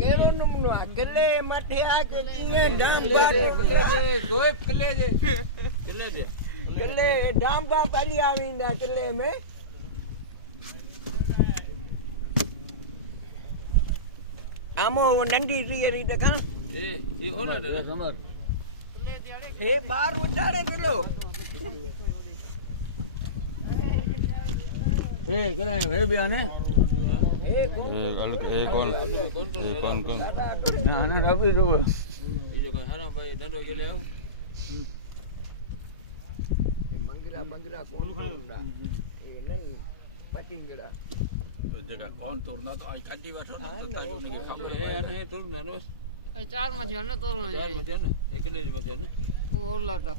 કેરો નમનો આ ગલે માથે આ કે કિને ડામ બાટો તોય કલે છે ગલે ડામ બા પાડી આવીંદા ગલે મે આમો નંદી રીરી દેખા એ ઓલા રમર એ બાર ઉતારે પેલો એ કરે હે બેને એ કોણ ના રબી જો બીજો કોઈ હારા ભાઈ દંડો ગેલે આવ મંગરા કોણ કોણડા એ નન પટિંગડા જગા કોણ તોરના તો આ કાટી વાઠો ને તો તાજો ને કે ખબર હે એ તોર ને રોસ એ ચાર માં છે ને તોર માં ચાર માં છે ને એકલે જ બચે ને ઓલા તા